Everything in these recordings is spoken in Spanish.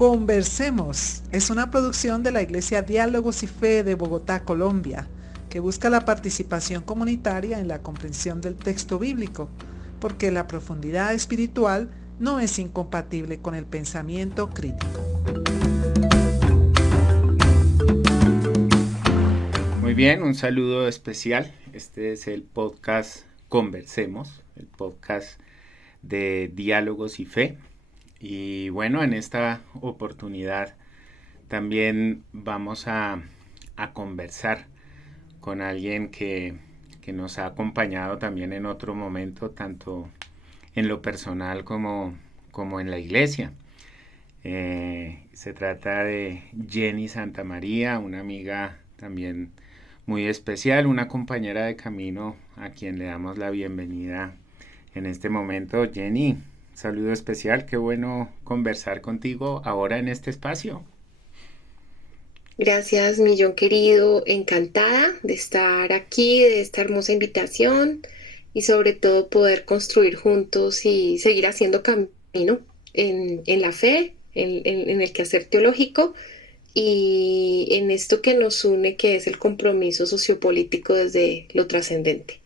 Conversemos es una producción de la Iglesia Diálogos y Fe de Bogotá, Colombia, que busca la participación comunitaria en la comprensión del texto bíblico, porque la profundidad espiritual no es incompatible con el pensamiento crítico. Muy bien, un saludo especial. Este es el podcast Conversemos, el podcast de Diálogos y Fe. Y bueno, en esta oportunidad también vamos a conversar con alguien que nos ha acompañado también en otro momento, tanto en lo personal como en la iglesia. Se trata de Jenny Santamaría, una amiga también muy especial, una compañera de camino a quien le damos la bienvenida en este momento. Jenny, saludo especial, qué bueno conversar contigo ahora en este espacio. Gracias, Millón querido, encantada de estar aquí, de esta hermosa invitación y sobre todo poder construir juntos y seguir haciendo camino en la fe, en el quehacer teológico y en esto que nos une, que es el compromiso sociopolítico desde lo trascendente.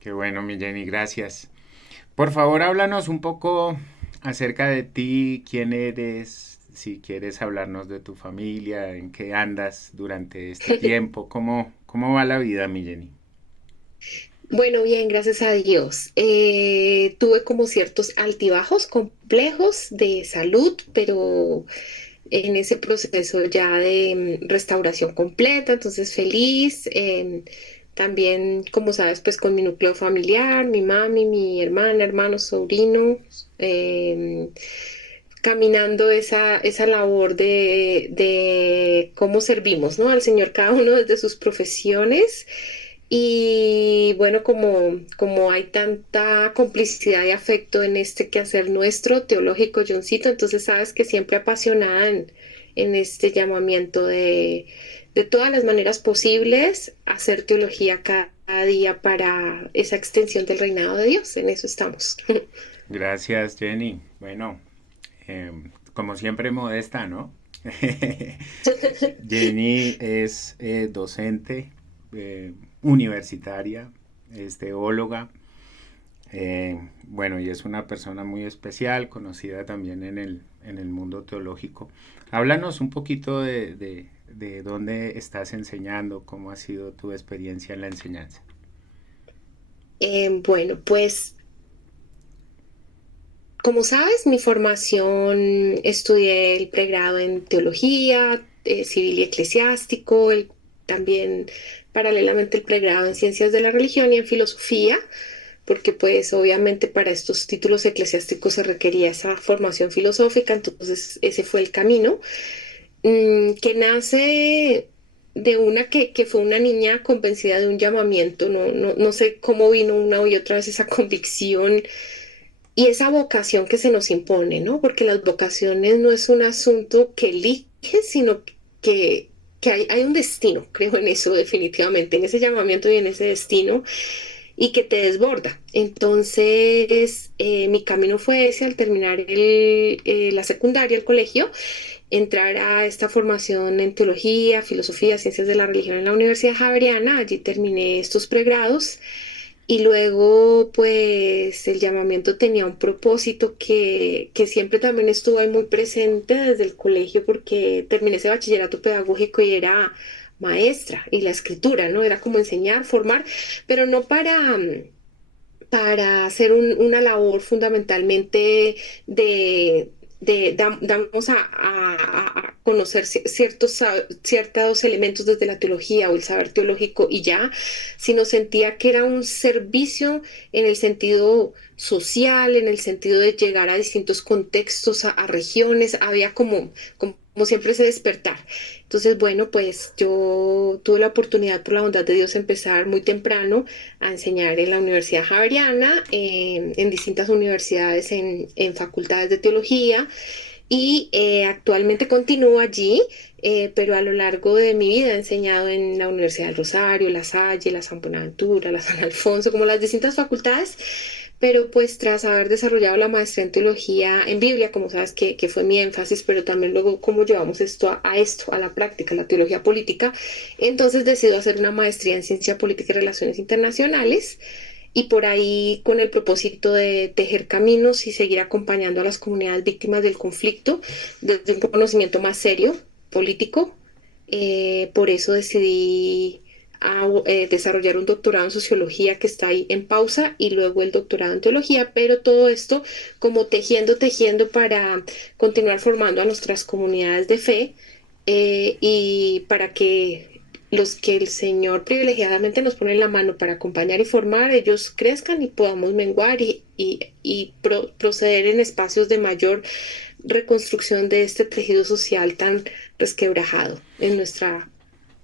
Qué bueno, mi Jenny, gracias. Por favor, háblanos un poco acerca de ti, quién eres, si quieres hablarnos de tu familia, en qué andas durante este tiempo, cómo va la vida, mi Jenny. Bueno, bien, gracias a Dios. Tuve como ciertos altibajos complejos de salud, pero en ese proceso ya de restauración completa, entonces feliz. También, como sabes, pues con mi núcleo familiar, mi mami, mi hermana, hermanos, sobrinos, caminando esa labor de cómo servimos, ¿no? Al Señor cada uno desde sus profesiones. Y bueno, como hay tanta complicidad y afecto en este quehacer nuestro teológico, Johncito, entonces sabes que siempre apasionada en este llamamiento de todas las maneras posibles, hacer teología cada día para esa extensión del reinado de Dios. En eso estamos. Gracias, Jenny. Bueno, como siempre modesta, ¿no? Jenny es docente universitaria, es teóloga, bueno, y es una persona muy especial, conocida también en el mundo teológico. Háblanos un poquito de dónde estás enseñando, cómo ha sido tu experiencia en la enseñanza. Bueno, pues como sabes, mi formación, estudié el pregrado en teología, civil y eclesiástico, también paralelamente el pregrado en ciencias de la religión y en filosofía, porque pues obviamente para estos títulos eclesiásticos se requería esa formación filosófica, entonces ese fue el camino, que nace de una que fue una niña convencida de un llamamiento, no sé cómo vino una y otra vez esa convicción y esa vocación que se nos impone, ¿no? Porque las vocaciones no es un asunto que eliges, sino que hay un destino, creo en eso definitivamente, en ese llamamiento y en ese destino, y que te desborda. Entonces, mi camino fue ese al terminar la secundaria, el colegio, entrar a esta formación en teología, filosofía, ciencias de la religión en la Universidad Javeriana. Allí terminé estos pregrados y luego, pues, el llamamiento tenía un propósito que siempre también estuvo ahí muy presente desde el colegio, porque terminé ese bachillerato pedagógico y era maestra, y la escritura, ¿no? Era como enseñar, formar, pero no para hacer una labor fundamentalmente damos a conocer ciertos elementos desde la teología o el saber teológico y ya, sino sentía que era un servicio en el sentido social, en el sentido de llegar a distintos contextos, a regiones, había como siempre ese despertar. Entonces, bueno, pues yo tuve la oportunidad por la bondad de Dios empezar muy temprano a enseñar en la Universidad Javeriana, en distintas universidades, en facultades de teología y actualmente continúo allí, pero a lo largo de mi vida he enseñado en la Universidad del Rosario, La Salle, la San Buenaventura, la San Alfonso, como las distintas facultades, pero pues tras haber desarrollado la maestría en teología en Biblia, como sabes que fue mi énfasis, pero también luego cómo llevamos esto a la práctica, la teología política, entonces decido hacer una maestría en ciencia política y relaciones internacionales y por ahí con el propósito de tejer caminos y seguir acompañando a las comunidades víctimas del conflicto desde un conocimiento más serio, político. Por eso decidí desarrollar un doctorado en sociología que está ahí en pausa y luego el doctorado en teología, pero todo esto como tejiendo para continuar formando a nuestras comunidades de fe y para que los que el Señor privilegiadamente nos pone en la mano para acompañar y formar, ellos crezcan y podamos menguar proceder en espacios de mayor reconstrucción de este tejido social tan resquebrajado en nuestra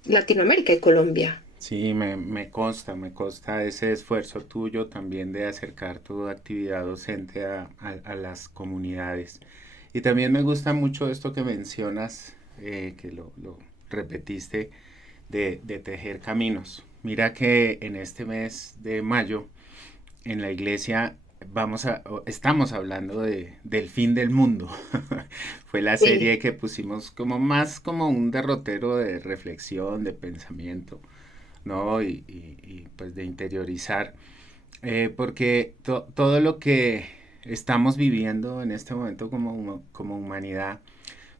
Latinoamérica y Colombia. Sí, me consta ese esfuerzo tuyo también de acercar tu actividad docente a las comunidades. Y también me gusta mucho esto que mencionas, que lo repetiste, de tejer caminos. Mira que en este mes de mayo, en la iglesia, estamos hablando del fin del mundo. Fue la Sí. serie que pusimos como más como un derrotero de reflexión, de pensamiento, ¿no? Pues de interiorizar, porque todo lo que estamos viviendo en este momento como humanidad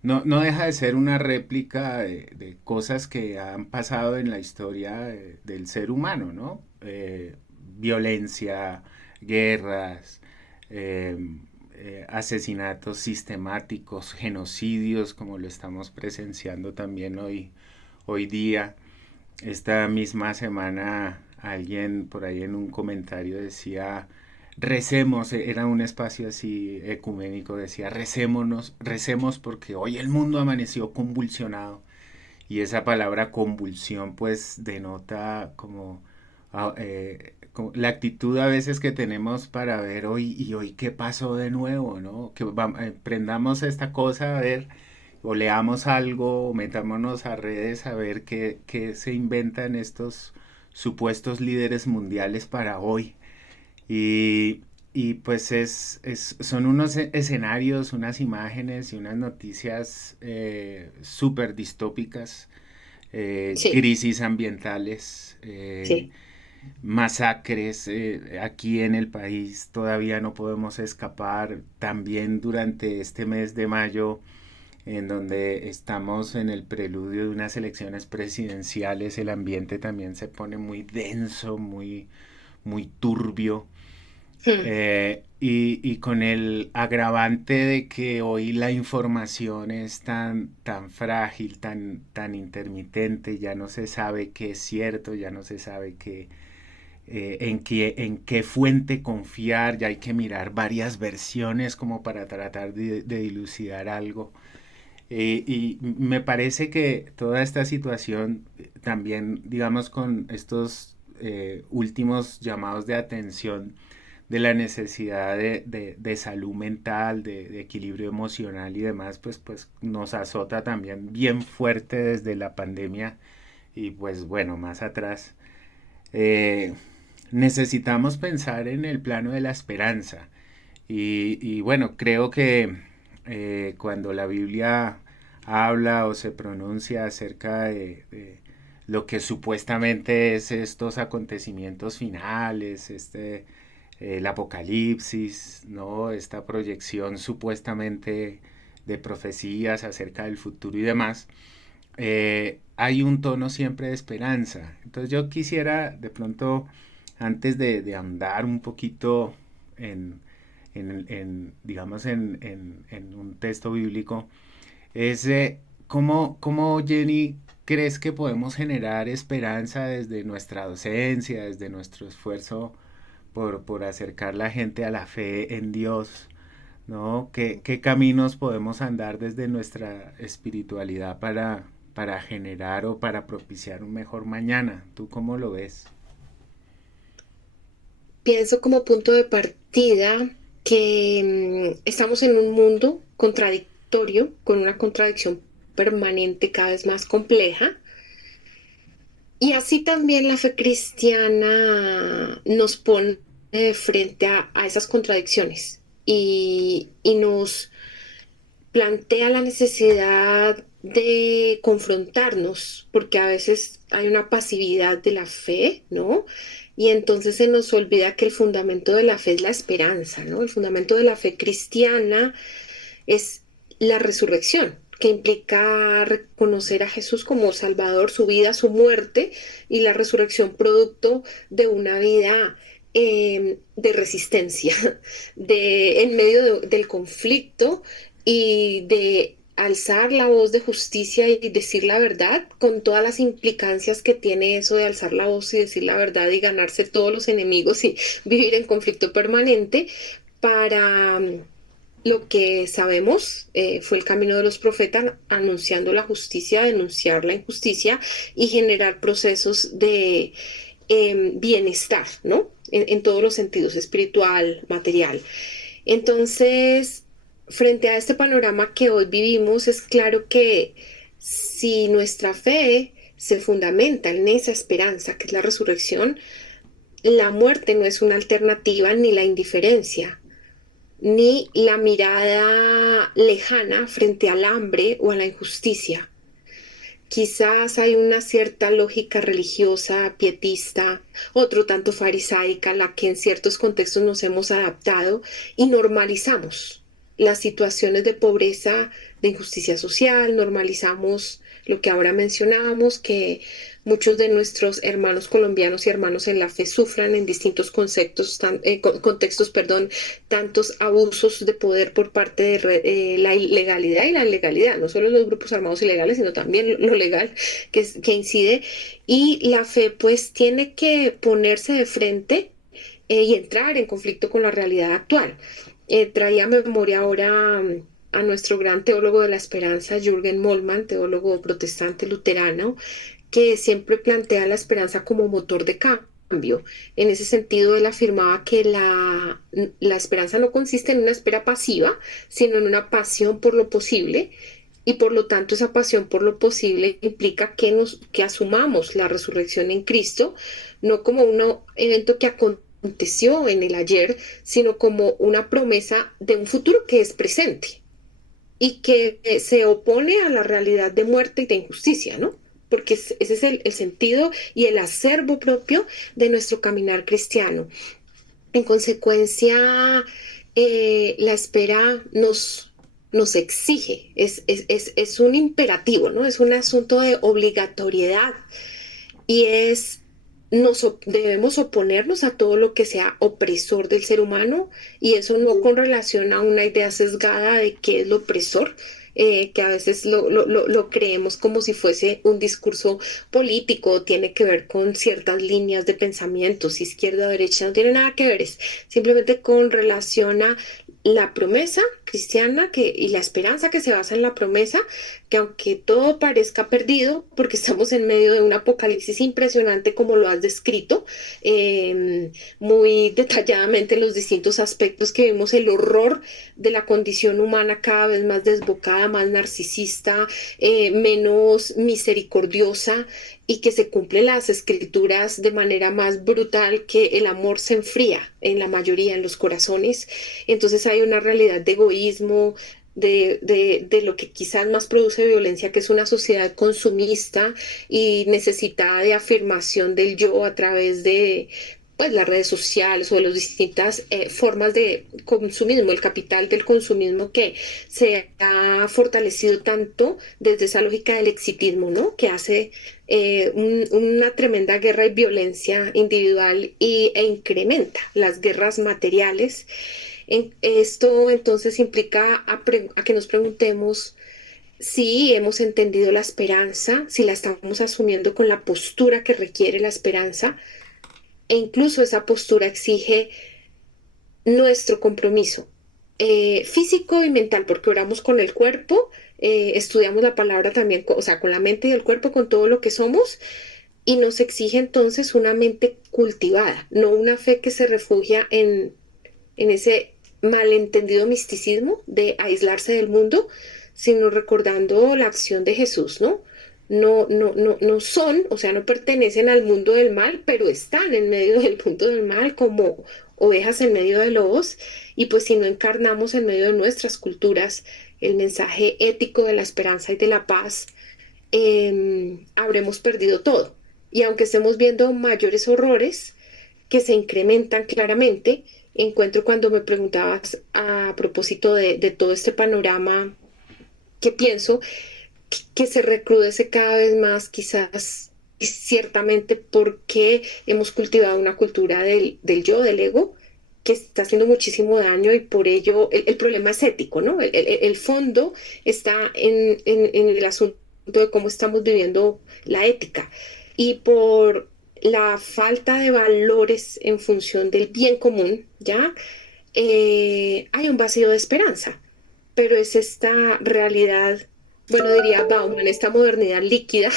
no deja de ser una réplica de cosas que han pasado en la historia del ser humano, ¿no? Violencia, guerras, eh, asesinatos sistemáticos, genocidios, como lo estamos presenciando también hoy día. Esta misma semana alguien por ahí en un comentario decía, recemos, era un espacio así ecuménico, decía, recemos porque hoy el mundo amaneció convulsionado. Y esa palabra convulsión pues denota como la actitud a veces que tenemos para ver hoy qué pasó de nuevo, ¿no? Prendamos esta cosa a ver o leamos algo, o metámonos a redes a ver qué se inventan estos supuestos líderes mundiales para hoy. Y, y pues son unos escenarios, unas imágenes y unas noticias súper distópicas, Sí, crisis ambientales, sí. masacres aquí en el país, todavía no podemos escapar. También durante este mes de mayo en donde estamos en el preludio de unas elecciones presidenciales, el ambiente también se pone muy denso, muy turbio, Hmm. y con el agravante de que hoy la información es tan frágil, tan intermitente, ya no se sabe qué es cierto, ya no se sabe en qué fuente confiar, ya hay que mirar varias versiones como para tratar de dilucidar algo. Y me parece que toda esta situación también, digamos, con estos últimos llamados de atención de la necesidad de salud mental, de equilibrio emocional y demás, pues nos azota también bien fuerte desde la pandemia y pues bueno, más atrás. Eh, Necesitamos pensar en el plano de la esperanza y bueno, creo que cuando la Biblia habla o se pronuncia acerca de lo que supuestamente es estos acontecimientos finales, el apocalipsis, ¿no? Esta proyección supuestamente de profecías acerca del futuro y demás, hay un tono siempre de esperanza. Entonces yo quisiera de pronto, antes de andar un poquito en, digamos, en un texto bíblico, es cómo, Jenny, crees que podemos generar esperanza desde nuestra docencia, desde nuestro esfuerzo por acercar la gente a la fe en Dios, ¿no? ¿Qué caminos podemos andar desde nuestra espiritualidad para generar o para propiciar un mejor mañana? ¿Tú cómo lo ves? Pienso como punto de partida que estamos en un mundo contradictorio, con una contradicción permanente cada vez más compleja. Y así también la fe cristiana nos pone frente a esas contradicciones y nos plantea la necesidad de confrontarnos, porque a veces hay una pasividad de la fe, ¿no? Y entonces se nos olvida que el fundamento de la fe es la esperanza, ¿no? El fundamento de la fe cristiana es la resurrección, que implica reconocer a Jesús como Salvador, su vida, su muerte, y la resurrección producto de una vida de resistencia, en medio del conflicto y de alzar la voz de justicia y decir la verdad, con todas las implicancias que tiene eso de alzar la voz y decir la verdad y ganarse todos los enemigos y vivir en conflicto permanente para lo que sabemos fue el camino de los profetas, anunciando la justicia, denunciar la injusticia y generar procesos de bienestar, ¿no? En todos los sentidos, espiritual, material. Entonces, frente a este panorama que hoy vivimos, es claro que si nuestra fe se fundamenta en esa esperanza, que es la resurrección, la muerte no es una alternativa ni la indiferencia, ni la mirada lejana frente al hambre o a la injusticia. Quizás hay una cierta lógica religiosa, pietista, otro tanto farisaica, a la que en ciertos contextos nos hemos adaptado y normalizamos las situaciones de pobreza, de injusticia social, normalizamos lo que ahora mencionábamos, que muchos de nuestros hermanos colombianos y hermanos en la fe sufran en distintos contextos, tantos abusos de poder por parte de la ilegalidad y la legalidad, no solo los grupos armados ilegales, sino también lo legal que incide. Y la fe pues tiene que ponerse de frente y entrar en conflicto con la realidad actual. Traía a memoria ahora a nuestro gran teólogo de la esperanza, Jürgen Moltmann, teólogo protestante luterano, que siempre plantea la esperanza como motor de cambio. En ese sentido, él afirmaba que la esperanza no consiste en una espera pasiva, sino en una pasión por lo posible, y por lo tanto esa pasión por lo posible implica que asumamos la resurrección en Cristo, no como un evento que aconteció en el ayer, sino como una promesa de un futuro que es presente y que se opone a la realidad de muerte y de injusticia, ¿no? Porque ese es el sentido y el acervo propio de nuestro caminar cristiano. En consecuencia, la espera nos exige, es un imperativo, ¿no? Es un asunto de obligatoriedad y debemos oponernos a todo lo que sea opresor del ser humano, y eso no con relación a una idea sesgada de qué es lo opresor, que a veces lo creemos como si fuese un discurso político, tiene que ver con ciertas líneas de pensamientos, izquierda o derecha, no tiene nada que ver, es simplemente con relación a la promesa cristiana y la esperanza que se basa en la promesa, que aunque todo parezca perdido, porque estamos en medio de un apocalipsis impresionante como lo has descrito, muy detalladamente en los distintos aspectos que vimos, el horror de la condición humana cada vez más desbocada, más narcisista, menos misericordiosa, y que se cumplen las escrituras de manera más brutal, que el amor se enfría en la mayoría, en los corazones. Entonces hay una realidad de egoísmo, de lo que quizás más produce violencia, que es una sociedad consumista y necesitada de afirmación del yo a través de pues las redes sociales o de las distintas formas de consumismo, el capital del consumismo que se ha fortalecido tanto desde esa lógica del exitismo, ¿no? Que hace una tremenda guerra y violencia individual e incrementa las guerras materiales. Esto entonces implica a que nos preguntemos si hemos entendido la esperanza, si la estamos asumiendo con la postura que requiere la esperanza, e incluso esa postura exige nuestro compromiso físico y mental, porque oramos con el cuerpo, estudiamos la palabra también, o sea, con la mente y el cuerpo, con todo lo que somos, y nos exige entonces una mente cultivada, no una fe que se refugia en ese malentendido misticismo de aislarse del mundo, sino recordando la acción de Jesús, ¿no? No son, o sea, no pertenecen al mundo del mal, pero están en medio del mundo del mal como ovejas en medio de lobos, y pues si no encarnamos en medio de nuestras culturas el mensaje ético de la esperanza y de la paz, habremos perdido todo. Y aunque estemos viendo mayores horrores que se incrementan claramente, encuentro cuando me preguntabas a propósito de todo este panorama que pienso, que se recrudece cada vez más, quizás ciertamente porque hemos cultivado una cultura del yo, del ego, que está haciendo muchísimo daño y por ello el problema es ético, ¿no? El fondo está en el asunto de cómo estamos viviendo la ética y por la falta de valores en función del bien común, ¿ya? Hay un vacío de esperanza, pero es esta realidad, bueno, diría Bauman, esta modernidad líquida,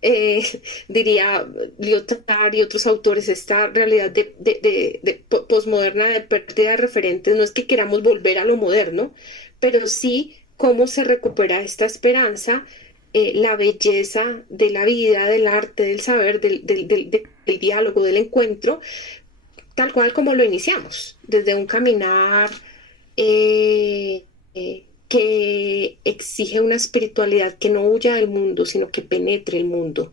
eh, diría Lyotard y otros autores, esta realidad de posmoderna de pérdida de referentes, no es que queramos volver a lo moderno, pero sí cómo se recupera esta esperanza, la belleza de la vida, del arte, del saber, del diálogo, del encuentro, tal cual como lo iniciamos, desde un caminar que exige una espiritualidad que no huya del mundo, sino que penetre el mundo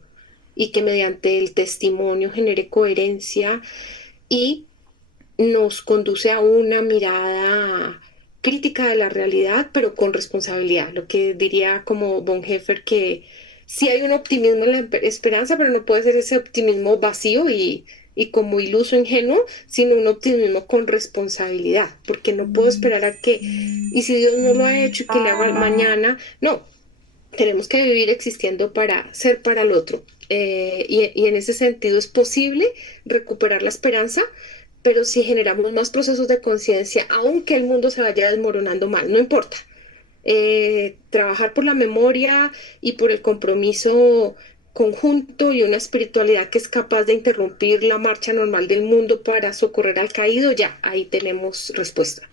y que mediante el testimonio genere coherencia y nos conduce a una mirada crítica de la realidad, pero con responsabilidad. Lo que diría como Bonhoeffer, que sí hay un optimismo en la esperanza, pero no puede ser ese optimismo vacío y como iluso, ingenuo, sino un optimismo con responsabilidad, porque no puedo esperar a que, y si Dios no lo ha hecho y que le haga mañana, no, tenemos que vivir existiendo para ser para el otro. Y en ese sentido es posible recuperar la esperanza, pero si generamos más procesos de conciencia, aunque el mundo se vaya desmoronando mal, no importa. Trabajar por la memoria y por el compromiso conjunto y una espiritualidad que es capaz de interrumpir la marcha normal del mundo para socorrer al caído, ya, ahí tenemos respuesta.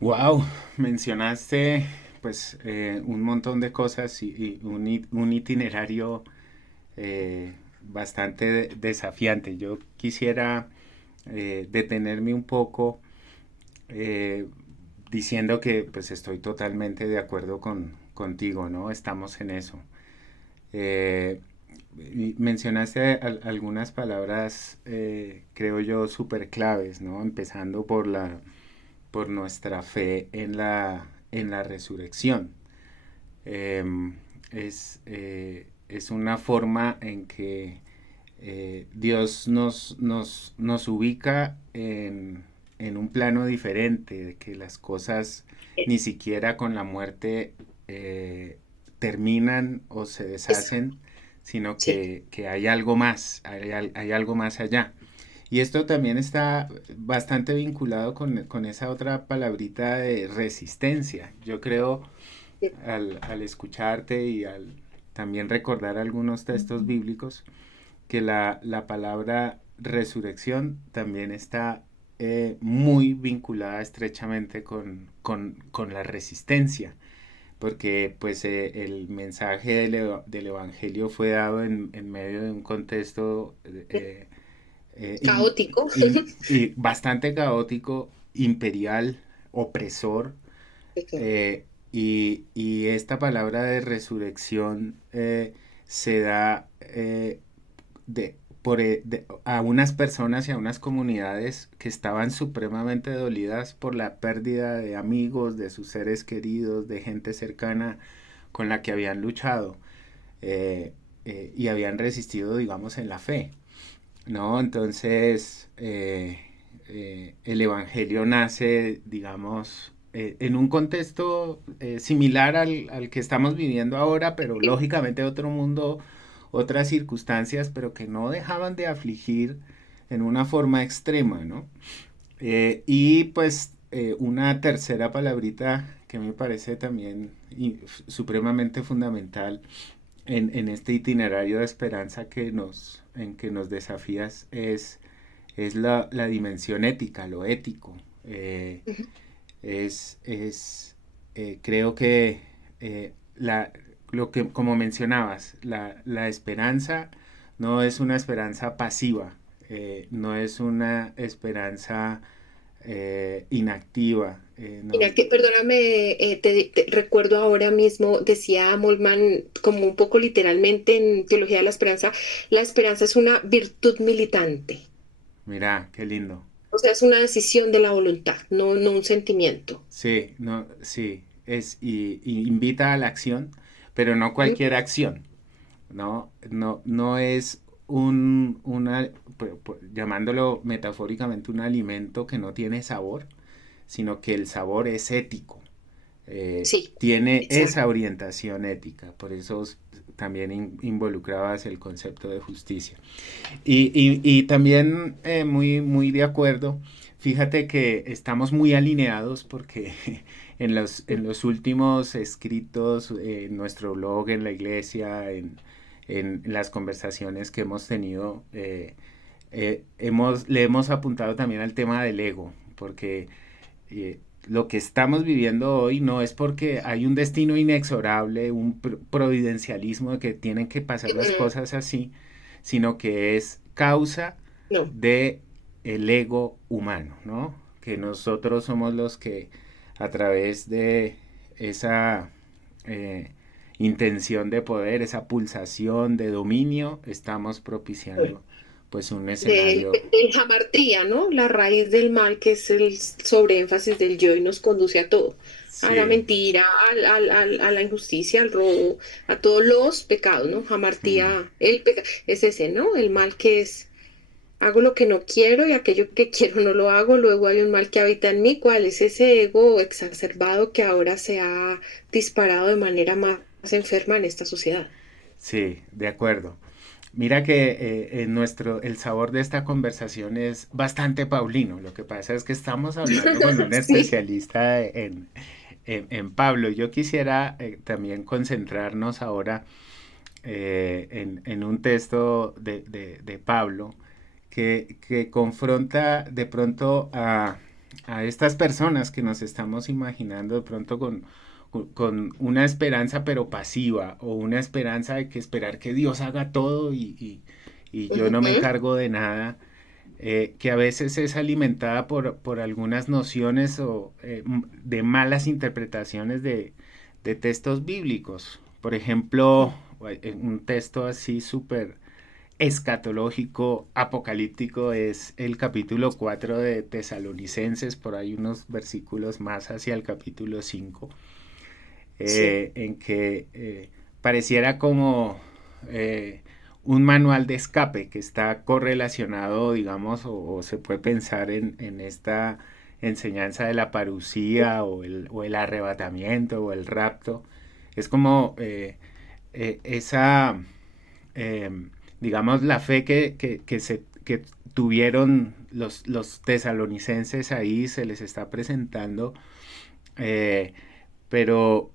Wow, mencionaste pues un montón de cosas y un itinerario bastante desafiante. Yo quisiera detenerme un poco eh, diciendo que pues estoy totalmente de acuerdo contigo, ¿no? Estamos en eso. Eh, mencionaste algunas palabras, creo yo, súper claves, ¿no? Empezando por nuestra fe en la resurrección. Eh, es una forma en que Dios nos ubica en un plano diferente, de que las cosas ni siquiera con la muerte terminan o se Eso, deshacen, sino sí, que hay algo más, hay algo más allá. Y esto también está bastante vinculado con esa otra palabrita de resistencia. Yo creo, sí, al escucharte y al también recordar algunos textos bíblicos, que la palabra resurrección también está muy vinculada estrechamente con la resistencia, porque pues el mensaje del Evangelio fue dado en medio de un contexto caótico. y bastante caótico, imperial, opresor, y esta palabra de resurrección se da a unas personas y a unas comunidades que estaban supremamente dolidas por la pérdida de amigos, de sus seres queridos, de gente cercana con la que habían luchado y habían resistido, digamos, en la fe, ¿no? Entonces, el Evangelio nace, digamos, en un contexto similar al que estamos viviendo ahora, pero lógicamente otro mundo, otras circunstancias, pero que no dejaban de afligir en una forma extrema, ¿no? Y pues una tercera palabrita que me parece también supremamente fundamental en este itinerario de esperanza en que nos desafías es la dimensión ética, lo ético. Creo que lo que, como mencionabas, la esperanza no es una esperanza pasiva, no es una esperanza inactiva. No. Mira, que, perdóname, te recuerdo ahora mismo, decía Moltmann, como un poco literalmente en Teología de la esperanza es una virtud militante. Mira, qué lindo. O sea, es una decisión de la voluntad, no un sentimiento. Sí, no, sí, y invita a la acción, pero no ¿Mm? cualquier acción, ¿no? No es llamándolo metafóricamente un alimento que no tiene sabor, sino que el sabor es ético, Sí, tiene esa exacto. orientación ética, por eso también involucrabas el concepto de justicia. Y también muy de acuerdo. Fíjate que estamos muy alineados porque en los últimos escritos, en nuestro blog, en la iglesia, en las conversaciones que hemos tenido, le hemos apuntado también al tema del ego, porque lo que estamos viviendo hoy no es porque hay un destino inexorable, un providencialismo de que tienen que pasar las Mm, cosas así, sino que es causa no, de el ego humano, ¿no? Que nosotros somos los que a través de esa intención de poder, esa pulsación de dominio, estamos propiciando pues un escenario. del hamartría, ¿no? La raíz del mal, que es el sobreénfasis del yo y nos conduce a todo, a la Sí. mentira, a la injusticia, al robo, a todos los pecados, ¿no? Mm. Hamartía, es ese, ¿no? El mal que es, hago lo que no quiero y aquello que quiero no lo hago, luego hay un mal que habita en mí, ¿cuál es ese ego exacerbado que ahora se ha disparado de manera más enferma en esta sociedad? Sí, de acuerdo. Mira que el sabor de esta conversación es bastante paulino. Lo que pasa es que estamos hablando con un Sí. especialista en Pablo. Yo quisiera también concentrarnos ahora en un texto de Pablo que confronta de pronto a estas personas que nos estamos imaginando de pronto con una esperanza pero pasiva o una esperanza de que esperar que Dios haga todo y yo no me Ujú. encargo de nada, que a veces es alimentada por algunas nociones de malas interpretaciones de textos bíblicos. Por ejemplo, un texto así súper escatológico, apocalíptico, es el capítulo 4 de Tesalonicenses, por ahí unos versículos más hacia el capítulo 5 Sí. en que pareciera como un manual de escape que está correlacionado, digamos, o se puede pensar en esta enseñanza de la parucía o el arrebatamiento o el rapto. Es como esa, eh, digamos, la fe que tuvieron los tesalonicenses ahí, se les está presentando, eh, pero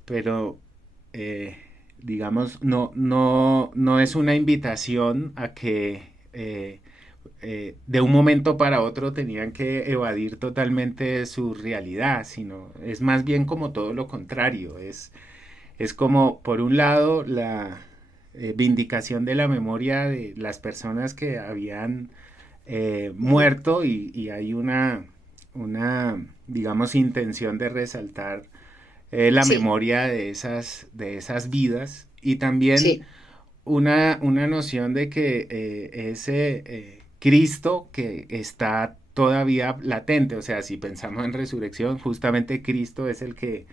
digamos, no es una invitación a que de un momento para otro tenían que evadir totalmente su realidad, sino es más bien como todo lo contrario, es como, por un lado, la vindicación de la memoria de las personas que habían muerto y hay una, digamos, intención de resaltar la Sí, memoria de esas vidas y también sí. una noción de que ese Cristo que está todavía latente, o sea, si pensamos en resurrección, justamente Cristo es el que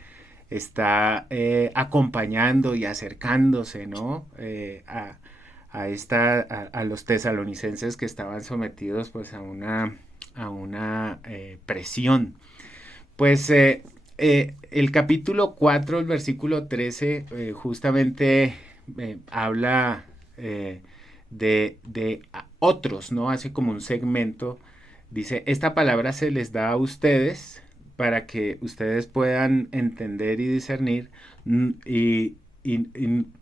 está acompañando y acercándose, ¿no? A los tesalonicenses que estaban sometidos pues a una presión. Pues el capítulo 4 el versículo 13 justamente habla de otros, ¿no? Hace como un segmento. Dice, esta palabra se les da a ustedes para que ustedes puedan entender y discernir y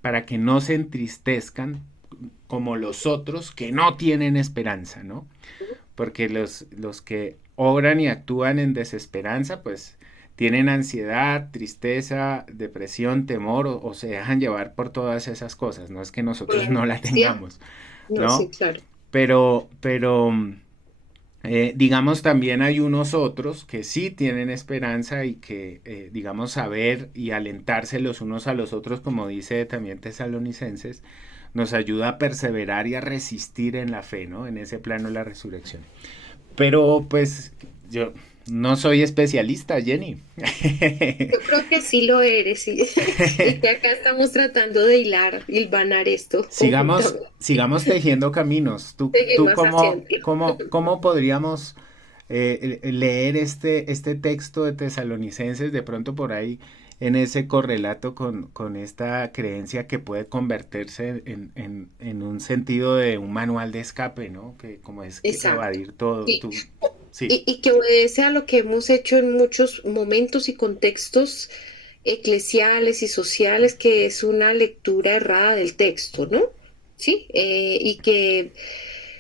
para que no se entristezcan como los otros que no tienen esperanza, ¿no? Porque los que obran y actúan en desesperanza, pues tienen ansiedad, tristeza, depresión, temor se dejan llevar por todas esas cosas. No es que Por nosotros la no la angustia. tengamos, No, sí, ¿no? claro. pero digamos, también hay unos otros que sí tienen esperanza y que, digamos, saber y alentarse los unos a los otros, como dice también Tesalonicenses, nos ayuda a perseverar y a resistir en la fe, ¿no? En ese plano de la resurrección. Pero pues yo no soy especialista, Jenny. Yo creo que sí lo eres, sí. Y que acá estamos tratando de hilvanar esto Sigamos, conjuntamente. sigamos tejiendo caminos. ¿Tú Seguimos cómo, haciéndolo. cómo podríamos leer este texto de Tesalonicenses de pronto por ahí en ese correlato con esta creencia que puede convertirse en un sentido de un manual de escape, ¿no? Que como es que Exacto. evadir todo. Y, Sí, y que obedece a lo que hemos hecho en muchos momentos y contextos eclesiales y sociales, que es una lectura errada del texto, ¿no? Sí, y que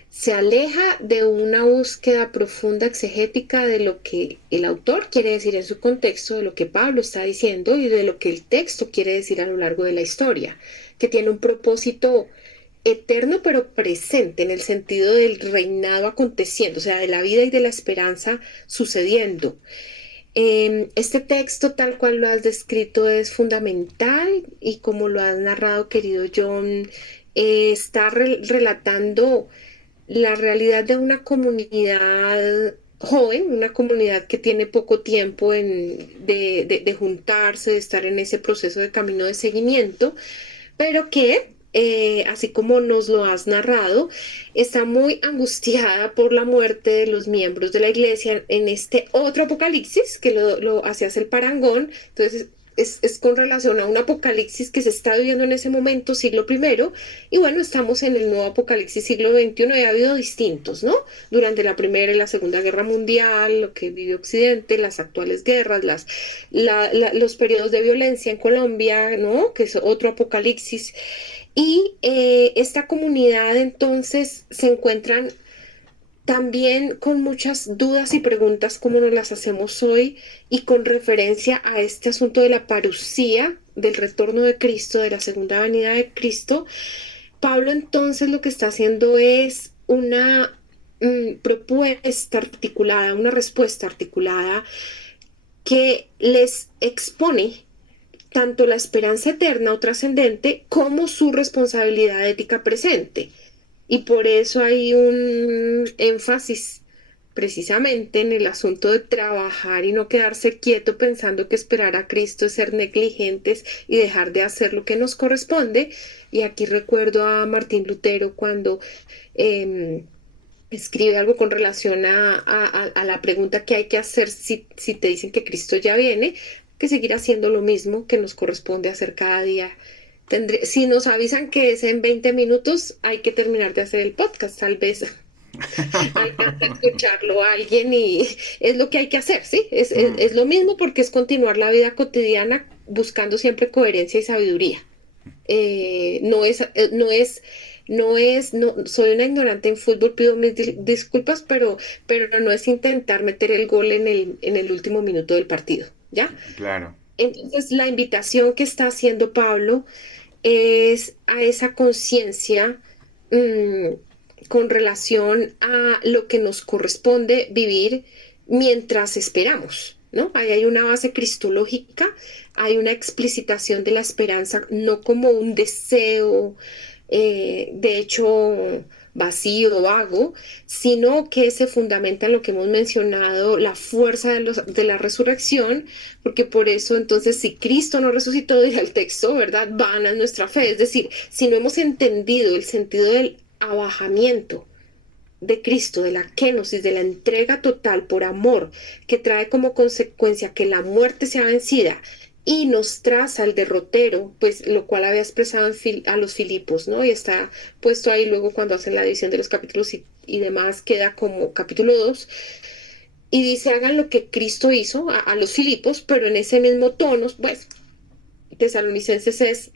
se aleja de una búsqueda profunda exegética de lo que el autor quiere decir en su contexto, de lo que Pablo está diciendo y de lo que el texto quiere decir a lo largo de la historia, que tiene un propósito eterno pero presente en el sentido del reinado aconteciendo, o sea, de la vida y de la esperanza sucediendo. Este texto, tal cual lo has descrito, es fundamental y como lo has narrado, querido John, está relatando la realidad de una comunidad joven, una comunidad que tiene poco tiempo de juntarse, de estar en ese proceso de camino de seguimiento, pero que, así como nos lo has narrado, está muy angustiada por la muerte de los miembros de la iglesia en este otro apocalipsis, que lo hacías el parangón. Entonces es con relación a un apocalipsis que se está viviendo en ese momento, siglo primero, y bueno, estamos en el nuevo apocalipsis siglo XXI, y ha habido distintos, ¿no? Durante la Primera y la Segunda Guerra Mundial, lo que vive Occidente, las actuales guerras, los periodos de violencia en Colombia, ¿no? Que es otro apocalipsis. Y esta comunidad entonces se encuentran también con muchas dudas y preguntas como nos las hacemos hoy, y con referencia a este asunto de la parucía, del retorno de Cristo, de la segunda venida de Cristo. Pablo entonces lo que está haciendo es una propuesta articulada, una respuesta articulada que les expone tanto la esperanza eterna o trascendente como su responsabilidad ética presente. Y por eso hay un énfasis precisamente en el asunto de trabajar y no quedarse quieto pensando que esperar a Cristo es ser negligentes y dejar de hacer lo que nos corresponde. Y aquí recuerdo a Martín Lutero cuando escribe algo con relación a la pregunta que hay que hacer si te dicen que Cristo ya viene, que seguir haciendo lo mismo que nos corresponde hacer cada día. Si nos avisan que es en 20 minutos, hay que terminar de hacer el podcast, tal vez alcanza a escucharlo a alguien, y es lo que hay que hacer, ¿sí? Es lo mismo, porque es continuar la vida cotidiana buscando siempre coherencia y sabiduría. No, soy una ignorante en fútbol, pido mis disculpas, pero no es intentar meter el gol en el último minuto del partido, ¿ya? claro. Entonces, la invitación que está haciendo Pablo es a esa conciencia mmm, con relación a lo que nos corresponde vivir mientras esperamos, ¿no? Ahí hay una base cristológica, hay una explicitación de la esperanza, no como un deseo, de hecho, vacío, vago, sino que se fundamenta en lo que hemos mencionado, la fuerza de la resurrección, porque por eso entonces, si Cristo no resucitó, dirá el texto, ¿verdad? Vana es nuestra fe. Es decir, si no hemos entendido el sentido del abajamiento de Cristo, de la kenosis, de la entrega total por amor, que trae como consecuencia que la muerte sea vencida y nos traza el derrotero, pues lo cual había expresado a los Filipos, ¿no? Y está puesto ahí luego cuando hacen la división de los capítulos y demás, queda como capítulo 2, y dice, hagan lo que Cristo hizo a los Filipos, pero en ese mismo tono, pues, Tesalonicenses es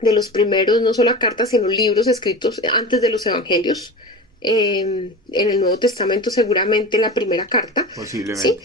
de los primeros, no solo cartas, sino libros escritos antes de los evangelios. En el Nuevo Testamento seguramente la primera carta, ¿sí? Posiblemente.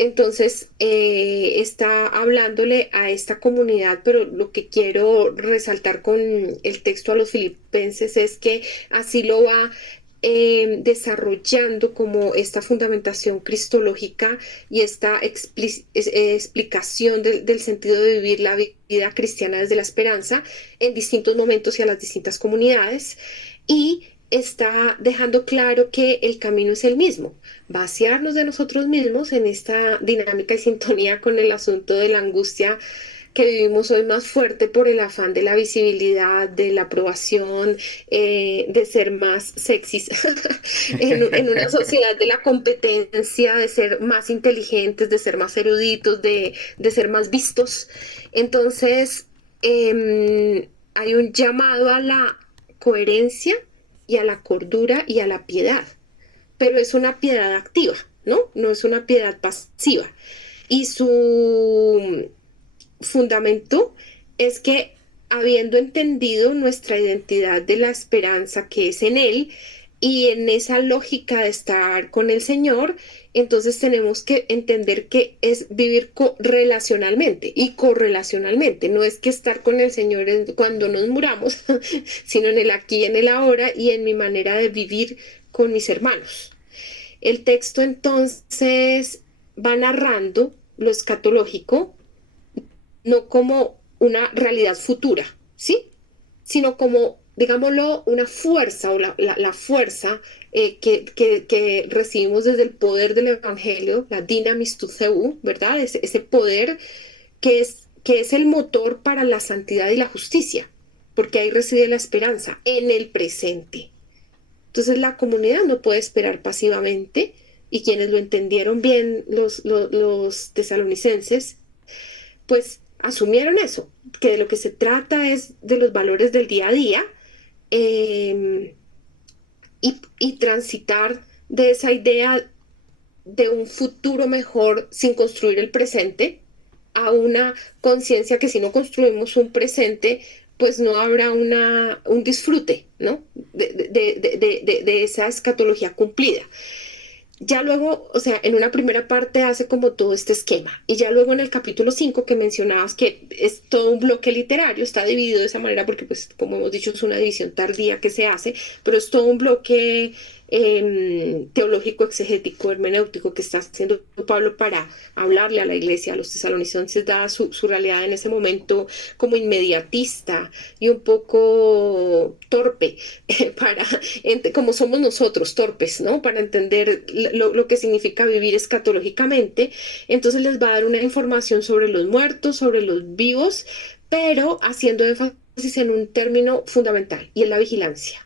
Entonces, está hablándole a esta comunidad, pero lo que quiero resaltar con el texto a los filipenses es que así lo va desarrollando como esta fundamentación cristológica y esta explicación del sentido de vivir la vida cristiana desde la esperanza en distintos momentos y a las distintas comunidades, y está dejando claro que el camino es el mismo: vaciarnos de nosotros mismos en esta dinámica y sintonía con el asunto de la angustia que vivimos hoy, más fuerte por el afán de la visibilidad, de la aprobación, de ser más sexys en una sociedad de la competencia, de ser más inteligentes, de ser más eruditos, de ser más vistos. Entonces, hay un llamado a la coherencia y a la cordura y a la piedad, pero es una piedad activa, ¿no? No es una piedad pasiva. Y su fundamento es que, habiendo entendido nuestra identidad de la esperanza que es en Él, y en esa lógica de estar con el Señor, entonces tenemos que entender que es vivir relacionalmente y correlacionalmente. No es que estar con el Señor cuando nos muramos, sino en el aquí, en el ahora, y en mi manera de vivir con mis hermanos. El texto entonces va narrando lo escatológico, no como una realidad futura, ¿sí? Sino como, digámoslo, una fuerza, o la fuerza que recibimos desde el poder del Evangelio, la dinamis tu theou, ¿verdad? Ese poder que es el motor para la santidad y la justicia, porque ahí reside la esperanza, en el presente. Entonces la comunidad no puede esperar pasivamente, y quienes lo entendieron bien, los tesalonicenses, pues asumieron eso, que de lo que se trata es de los valores del día a día, y transitar de esa idea de un futuro mejor sin construir el presente, a una conciencia que si no construimos un presente, pues no habrá un disfrute, ¿no? de esa escatología cumplida. Ya luego, o sea, en una primera parte hace como todo este esquema, y ya luego en el capítulo 5 que mencionabas, que es todo un bloque literario, está dividido de esa manera porque, pues, como hemos dicho, es una división tardía que se hace, pero es todo un bloque teológico, exegético, hermenéutico, que está haciendo Pablo para hablarle a la iglesia, a los tesalonicenses, dada su realidad en ese momento como inmediatista y un poco torpe, como somos nosotros, torpes, ¿no? Para entender lo que significa vivir escatológicamente. Entonces les va a dar una información sobre los muertos, sobre los vivos, pero haciendo énfasis en un término fundamental, y es la vigilancia.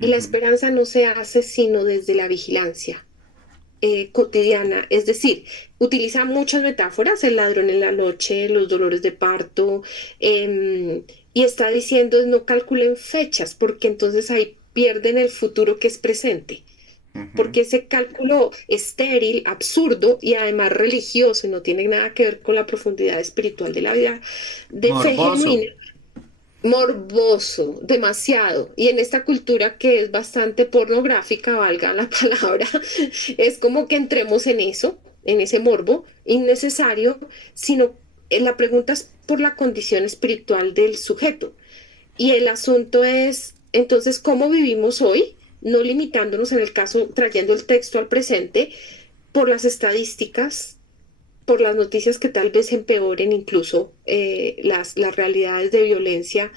Y la esperanza no se hace sino desde la vigilancia cotidiana, es decir, utiliza muchas metáforas: el ladrón en la noche, los dolores de parto, y está diciendo no calculen fechas, porque entonces ahí pierden el futuro que es presente. Porque ese cálculo estéril, absurdo y además religioso, no tiene nada que ver con la profundidad espiritual de la vida de fe genuina. Morboso, demasiado. Y en esta cultura que es bastante pornográfica, valga la palabra, es como que entremos en eso, en ese morbo innecesario, sino la pregunta es por la condición espiritual del sujeto. Y el asunto es, entonces, ¿cómo vivimos hoy? No limitándonos, en el caso, trayendo el texto al presente, por las estadísticas, por las noticias que tal vez empeoren incluso las realidades de violencia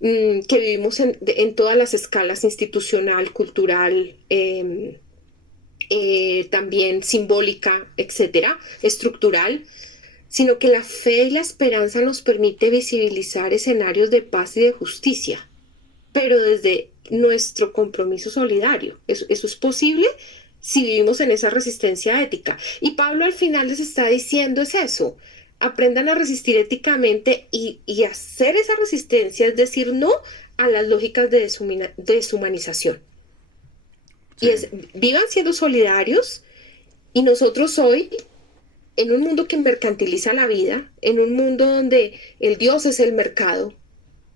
que vivimos en todas las escalas: institucional, cultural, también simbólica, etcétera, estructural, sino que la fe y la esperanza nos permite visibilizar escenarios de paz y de justicia, pero desde nuestro compromiso solidario. Eso es posible si vivimos en esa resistencia ética. Y Pablo al final les está diciendo es eso: aprendan a resistir éticamente y hacer esa resistencia, es decir, no a las lógicas de deshumanización. Sí. Y vivan siendo solidarios, y nosotros hoy, en un mundo que mercantiliza la vida, en un mundo donde el Dios es el mercado,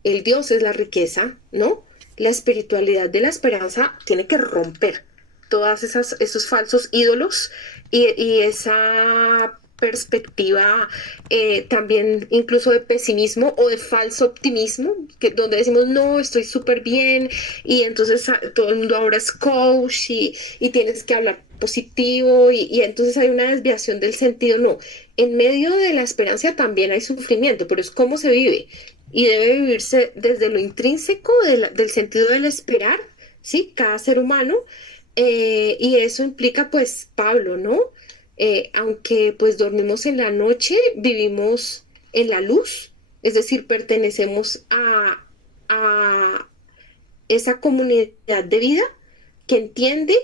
el Dios es la riqueza, ¿no? La espiritualidad de la esperanza tiene que romper todas esos falsos ídolos y esa perspectiva también incluso de pesimismo o de falso optimismo, donde decimos, no, estoy súper bien y entonces todo el mundo ahora es coach y tienes que hablar positivo y entonces hay una desviación del sentido. No, en medio de la esperanza también hay sufrimiento, pero es cómo se vive y debe vivirse desde lo intrínseco del sentido del esperar, ¿sí? Cada ser humano. Y eso implica pues Pablo, ¿no? Aunque pues dormimos en la noche, vivimos en la luz, es decir, pertenecemos a esa comunidad de vida que entiende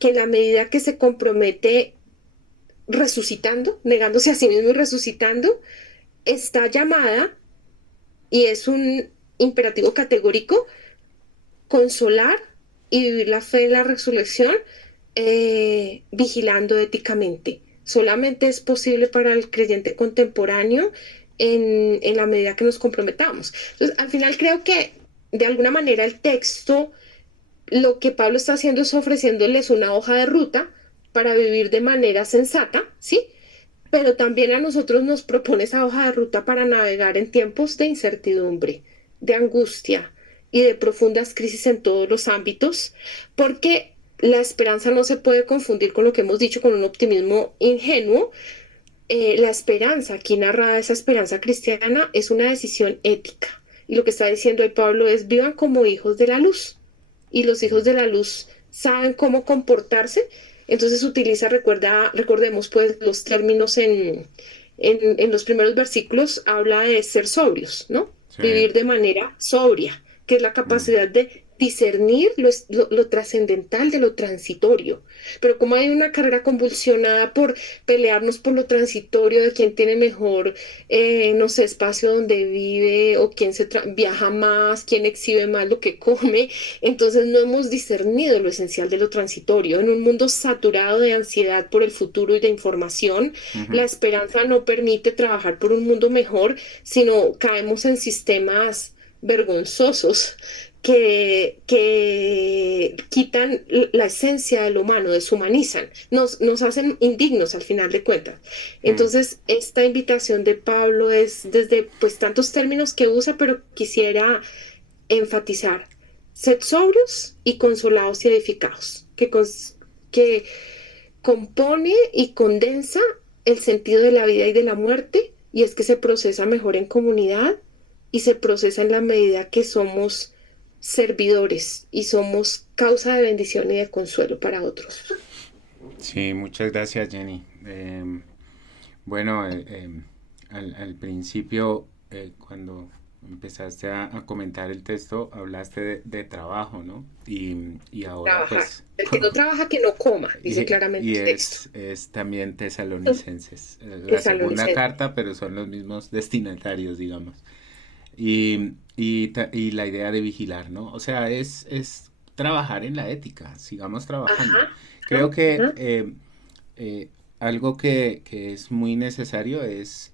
que en la medida que se compromete resucitando, negándose a sí mismo y resucitando, está llamada, y es un imperativo categórico, consolar y vivir la fe en la resurrección vigilando éticamente. Solamente es posible para el creyente contemporáneo en la medida que nos comprometamos. Entonces, al final creo que de alguna manera el texto, lo que Pablo está haciendo es ofreciéndoles una hoja de ruta para vivir de manera sensata, ¿sí? Pero también a nosotros nos propone esa hoja de ruta para navegar en tiempos de incertidumbre, de angustia y de profundas crisis en todos los ámbitos, porque la esperanza no se puede confundir con lo que hemos dicho, con un optimismo ingenuo. La esperanza, aquí narrada esa esperanza cristiana, es una decisión ética. Y lo que está diciendo hoy Pablo es, vivan como hijos de la luz. Y los hijos de la luz saben cómo comportarse. Entonces recordemos pues los términos en los primeros versículos, habla de ser sobrios, ¿no? Sí. Vivir de manera sobria, que es la Mm. capacidad de discernir lo trascendental de lo transitorio. Pero como hay una carrera convulsionada por pelearnos por lo transitorio, de quién tiene mejor, no sé, espacio donde vive o quién viaja más, quién exhibe más lo que come, entonces no hemos discernido lo esencial de lo transitorio. En un mundo saturado de ansiedad por el futuro y de información, la Ujú. esperanza no permite trabajar por un mundo mejor, sino caemos en sistemas vergonzosos que quitan la esencia del humano, deshumanizan, nos hacen indignos al final de cuentas. Mm. Entonces, esta invitación de Pablo es desde pues tantos términos que usa, pero quisiera enfatizar, sed sobrios y consolados y edificados, que compone y condensa el sentido de la vida y de la muerte, y es que se procesa mejor en comunidad y se procesa en la medida que somos servidores y somos causa de bendición y de consuelo para otros. Sí, muchas gracias, Jenny. Bueno, al principio, cuando empezaste a comentar el texto, hablaste de trabajo, ¿no? Y ahora, Trabajar. pues, El que no trabaja, que no coma, dice y, claramente y el texto. es también Tesalonicenses, la segunda Tesalonicenses. carta, pero son los mismos destinatarios, digamos. Y la idea de vigilar, ¿no? O sea, es trabajar en la ética, sigamos trabajando. Ajá, Creo que ajá. eh, algo que es muy necesario es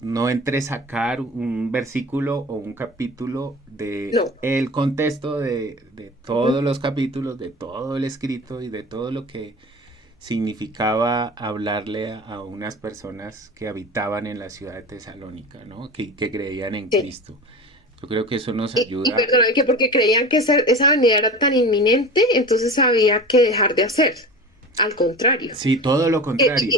no entresacar un versículo o un capítulo de No. el contexto de Ujú. todos los capítulos, de todo el escrito y de todo lo que significaba hablarle a unas personas que habitaban en la ciudad de Tesalónica, ¿no? Que creían en Sí. Cristo. Yo creo que eso nos Y ayuda. perdóname, que porque creían que esa venida era tan inminente, entonces había que dejar de hacer. Al contrario. Sí, todo lo contrario.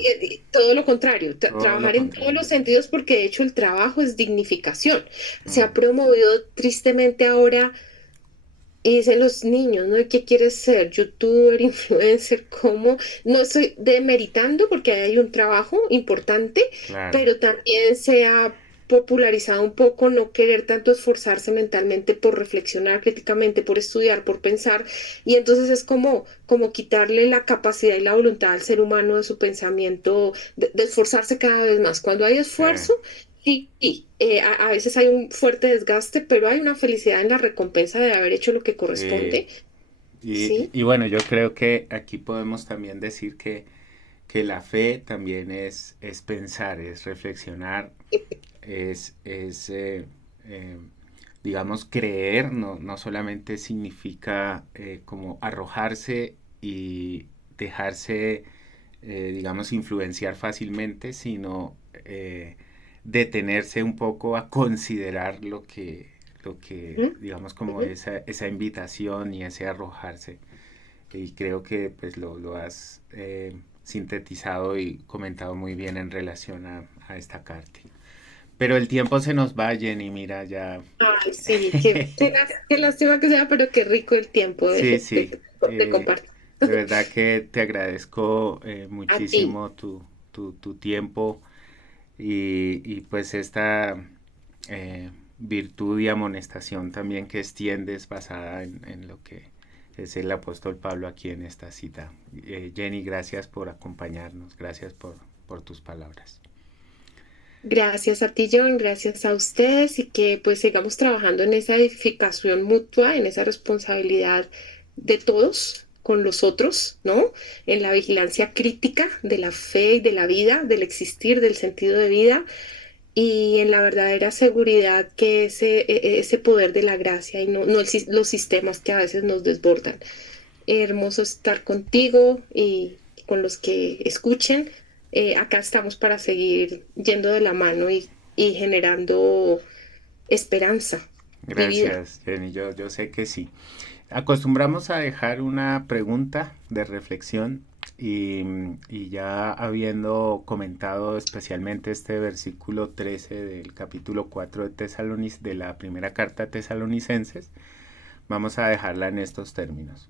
Todo lo contrario, Todo lo trabajar en todos contrario. los sentidos porque de hecho el trabajo es dignificación. Se Mm. ha promovido tristemente ahora, y dicen los niños, ¿no? ¿Qué quieres ser? ¿Youtuber, influencer? ¿Cómo? No estoy demeritando porque hay un trabajo importante, Claro. pero también se ha popularizado un poco no querer tanto esforzarse mentalmente por reflexionar críticamente, por estudiar, por pensar, y entonces es como quitarle la capacidad y la voluntad al ser humano de su pensamiento, de esforzarse cada vez más. Cuando hay Sí. esfuerzo, sí, a veces hay un fuerte desgaste, pero hay una felicidad en la recompensa de haber hecho lo que Sí. corresponde, ¿sí? Y bueno, yo creo que aquí podemos también decir que la fe también es pensar, es reflexionar, es eh, digamos, creer, no solamente significa como arrojarse y dejarse digamos, influenciar fácilmente, sino detenerse un poco a considerar lo que digamos, como esa invitación y ese arrojarse. Y creo que pues lo has sintetizado y comentado muy bien en relación a esta carta. Pero el tiempo se nos va, Jenny, mira, ya. Ay, sí, qué lástima que sea, pero qué rico el tiempo Sí, sí. de compartir. De verdad que te agradezco A ti. muchísimo tu tiempo y pues esta virtud y amonestación también que extiendes basada en lo que es el apóstol Pablo aquí en esta cita. Jenny, gracias por acompañarnos, gracias por tus palabras. Gracias a ti, John, gracias a ustedes y que pues sigamos trabajando en esa edificación mutua, en esa responsabilidad de todos con los otros, ¿no? En la vigilancia crítica de la fe y de la vida, del existir, del sentido de vida y en la verdadera seguridad que ese poder de la gracia y no los sistemas que a veces nos desbordan. Hermoso estar contigo y con los que escuchen. Acá estamos para seguir yendo de la mano y generando esperanza y vida. Gracias, Jenny, yo sé que sí. Acostumbramos a dejar una pregunta de reflexión y ya habiendo comentado especialmente este versículo 13 del capítulo 4 de la primera carta a Tesalonicenses, vamos a dejarla en estos términos.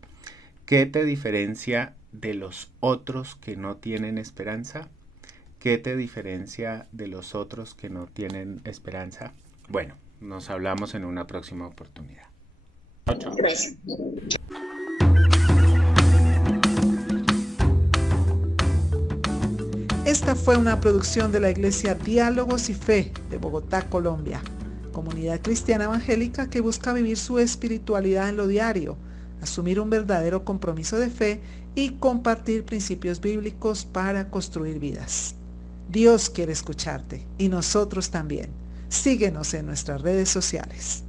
¿Qué te diferencia de los otros que no tienen esperanza? ¿Qué te diferencia de los otros que no tienen esperanza? Bueno, nos hablamos en una próxima oportunidad. Chao. Gracias. Esta fue una producción de la Iglesia Diálogos y Fe de Bogotá, Colombia, comunidad cristiana evangélica que busca vivir su espiritualidad en lo diario, asumir un verdadero compromiso de fe y compartir principios bíblicos para construir vidas. Dios quiere escucharte y nosotros también. Síguenos en nuestras redes sociales.